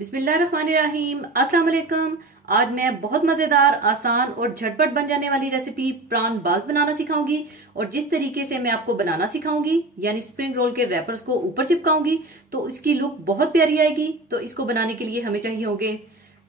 बिस्मिल्लाहिर्रहमानिर्रहीम। अस्सलाम वालेकुम। आज मैं बहुत मजेदार, आसान और झटपट बन जाने वाली रेसिपी प्रान बाल्स बनाना सिखाऊंगी। और जिस तरीके से मैं आपको बनाना सिखाऊंगी, यानी स्प्रिंग रोल के रैपर्स को ऊपर चिपकाऊंगी, तो इसकी लुक बहुत प्यारी आएगी। तो इसको बनाने के लिए हमें चाहिए होंगे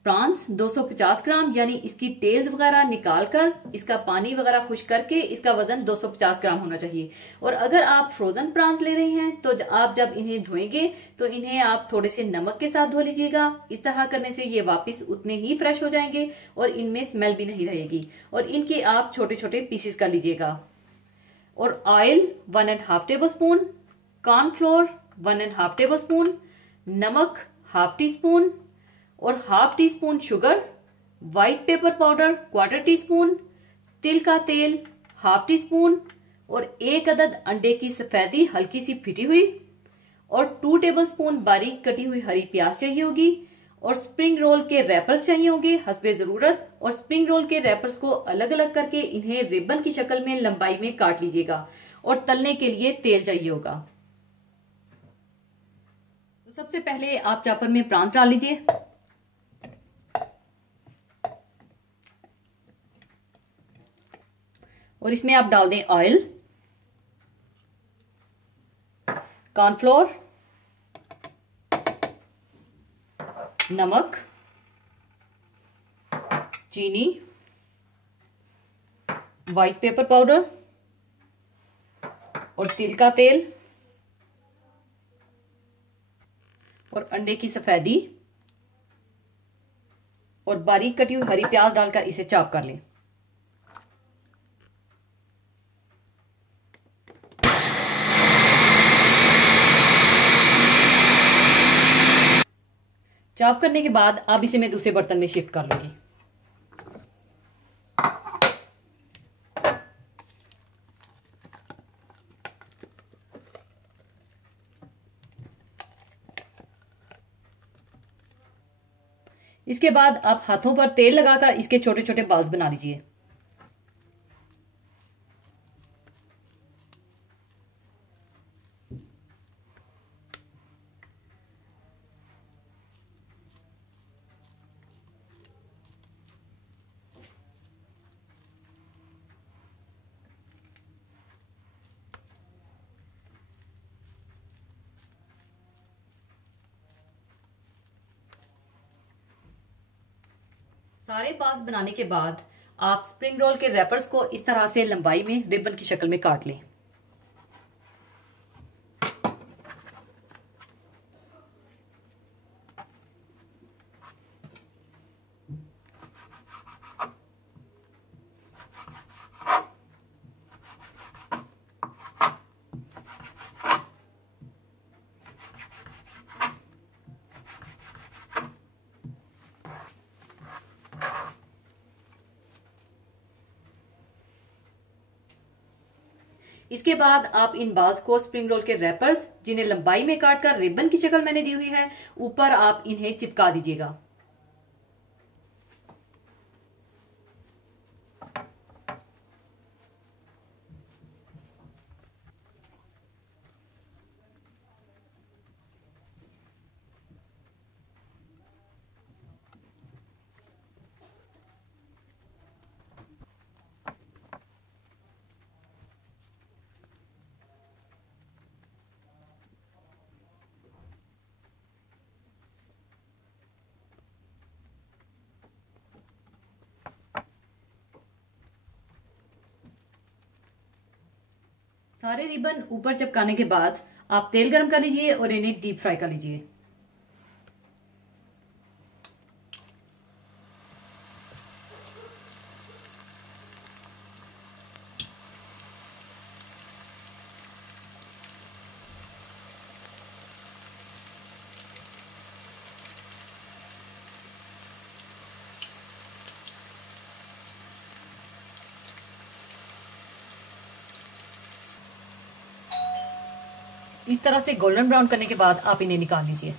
प्रॉन्स 250 ग्राम, यानी इसकी टेल्स वगैरह निकाल कर इसका पानी वगैरह खुश करके इसका वजन 250 ग्राम होना चाहिए। और अगर आप फ्रोजन प्रॉन्स ले रहे हैं तो आप जब इन्हें धोएंगे तो इन्हें आप थोड़े से नमक के साथ धो लीजिएगा। इस तरह करने से ये वापस उतने ही फ्रेश हो जाएंगे और इनमें स्मेल भी नहीं रहेगी। और इनके आप छोटे छोटे पीसेस कर लीजिएगा। और oil 1.5 table spoon, cornflour 1.5 table spoon, नमक 1/2 टी स्पून और 1/2 tea spoon sugar, white pepper powder 1/4 tea spoon, तिल का तेल 1/2 टी स्पून और 1 अदद अंडे की सफेदी हल्की सी फिटी हुई और 2 टेबल स्पून बारीक कटी हुई हरी प्याज चाहिए होगी। और स्प्रिंग रोल के रैपर्स चाहिए होंगे हस्बे जरूरत। और स्प्रिंग रोल के रैपर्स को अलग अलग करके इन्हें रिबन की शक्ल में लंबाई में काट लीजिएगा। और तलने के लिए तेल चाहिए होगा। तो सबसे पहले आप चॉपर में प्रॉन्स डाल लीजिए। और इसमें आप डाल दें ऑयल, कॉर्नफ्लोर, नमक, चीनी, व्हाइट पेपर पाउडर और तिल का तेल और अंडे की सफेदी और बारीक कटी हुई हरी प्याज डालकर इसे चॉप कर लें। चॉप करने के बाद अब इसे मैं दूसरे बर्तन में शिफ्ट कर लूंगी। इसके बाद आप हाथों पर तेल लगाकर इसके छोटे छोटे बॉल्स बना लीजिए। सारे बॉल्स बनाने के बाद आप स्प्रिंग रोल के रैपर्स को इस तरह से लंबाई में रिबन की शक्ल में काट लें। इसके बाद आप इन बाल्स को स्प्रिंग रोल के रैपर्स, जिन्हें लंबाई में काटकर रिबन की शक्ल मैंने दी हुई है, ऊपर आप इन्हें चिपका दीजिएगा। सारे रिबन ऊपर चिपकाने के बाद आप तेल गरम कर लीजिए और इन्हें डीप फ्राई कर लीजिए। इस तरह से गोल्डन ब्राउन करने के बाद आप इन्हें निकाल लीजिए।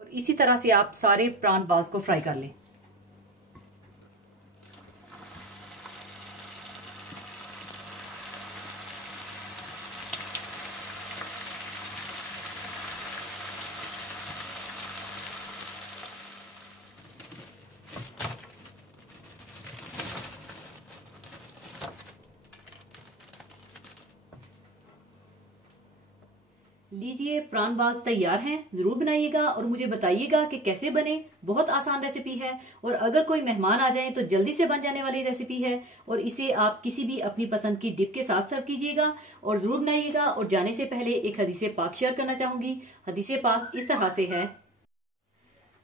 और इसी तरह से आप सारे प्रॉन बॉल्स को फ्राई कर लें। लीजिए, प्राण बाल्स तैयार हैं। जरूर बनाइएगा और मुझे बताइएगा कि कैसे बने। बहुत आसान रेसिपी है और अगर कोई मेहमान आ जाए तो जल्दी से बन जाने वाली रेसिपी है। और इसे आप किसी भी अपनी पसंद की डिप के साथ सर्व कीजिएगा और जरूर बनाइएगा। और जाने से पहले एक हदीसे पाक शेयर करना चाहूंगी। हदीसे पाक इस तरह से है।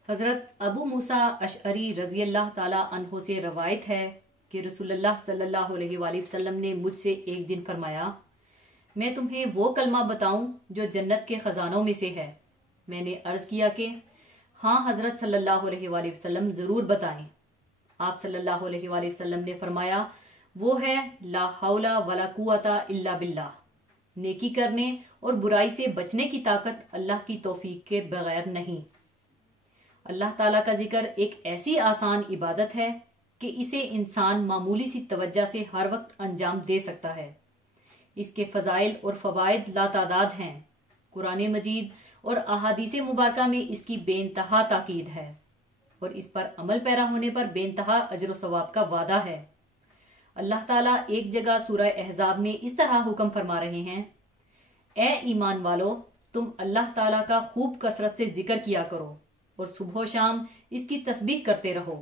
हजरत अबू मूसा अशअरी रजी अल्लाह ताला अन्हो से रवायत है कि रसूलुल्लाह सल्लल्लाहु अलैहि वसल्लम ने मुझसे एक दिन फरमाया, मैं तुम्हें वो कलमा बताऊं जो जन्नत के खजानों में से है। मैंने अर्ज किया कि हाँ हजरत सल्लल्लाहु अलैहि वसल्लम, जरूर बताएं। आप सल्लल्लाहु अलैहि वसल्लम ने फरमाया, वो है ला हौला वला कुव्वता इल्ला बिल्लाह। नेकी करने और बुराई से बचने की ताकत अल्लाह की तौफीक के बगैर नहीं। अल्लाह ताला का जिक्र एक ऐसी आसान इबादत है कि इसे इंसान मामूली सी तवज्जो से हर वक्त अंजाम दे सकता है। इसके फजाइल और फवायद लातादाद हैं। कुरान मजीद और अहादीसे मुबारका में इसकी बेइंतहा ताकीद है और इस पर अमल पैरा होने पर बेइंतहा अजर सवाब का वादा है। अल्लाह ताला एक जगह सूरह अहज़ाब में इस तरह हुक्म फरमा रहे हैं, ए ईमान वालो, तुम अल्लाह ताला का खूब कसरत से जिक्र किया करो और सुबह शाम इसकी तस्बीह करते रहो।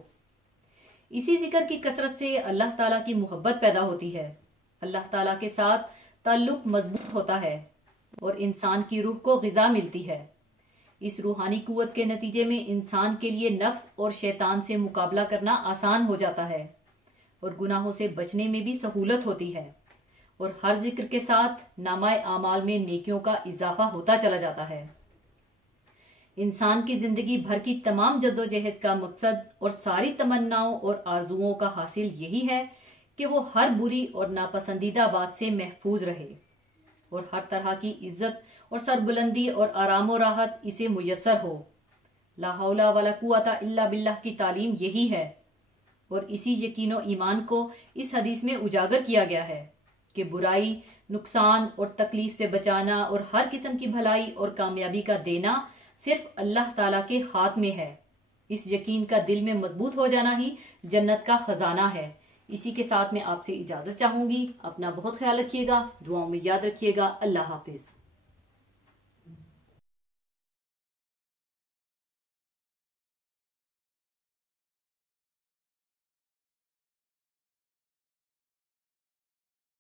इसी जिक्र की कसरत से अल्लाह ताला की मोहब्बत पैदा होती है। अल्लाह ताला के साथ ताल्लुक मजबूत होता है और इंसान की रूह को ग़िज़ा मिलती है। इस रूहानी कुव्वत के नतीजे में इंसान के लिए नफ्स और शैतान से मुकाबला करना आसान हो जाता है और गुनाहों से बचने में भी सहूलत होती है। और हर जिक्र के साथ नामाए आमाल में नेकियों का इजाफा होता चला जाता है। इंसान की जिंदगी भर की तमाम जद्दोजहद का मकसद और सारी तमन्नाओं और आरजुओं का हासिल यही है कि वो हर बुरी और नापसंदीदा बात से महफूज रहे और हर तरह की इज्जत और सरबुलंदी और आराम और राहत इसे मुयस्सर हो। ला हौला वला कुव्वता इल्ला बिल्लाह की तालीम यही है और इसी यकीनो ईमान को इस हदीस में उजागर किया गया है कि बुराई, नुकसान और तकलीफ से बचाना और हर किस्म की भलाई और कामयाबी का देना सिर्फ अल्लाह ताला के हाथ में है। इस यकीन का दिल में मजबूत हो जाना ही जन्नत का खजाना है। इसी के साथ मैं आपसे इजाजत चाहूंगी। अपना बहुत ख्याल रखिएगा, दुआओं में याद रखिएगा। अल्लाह हाफिज।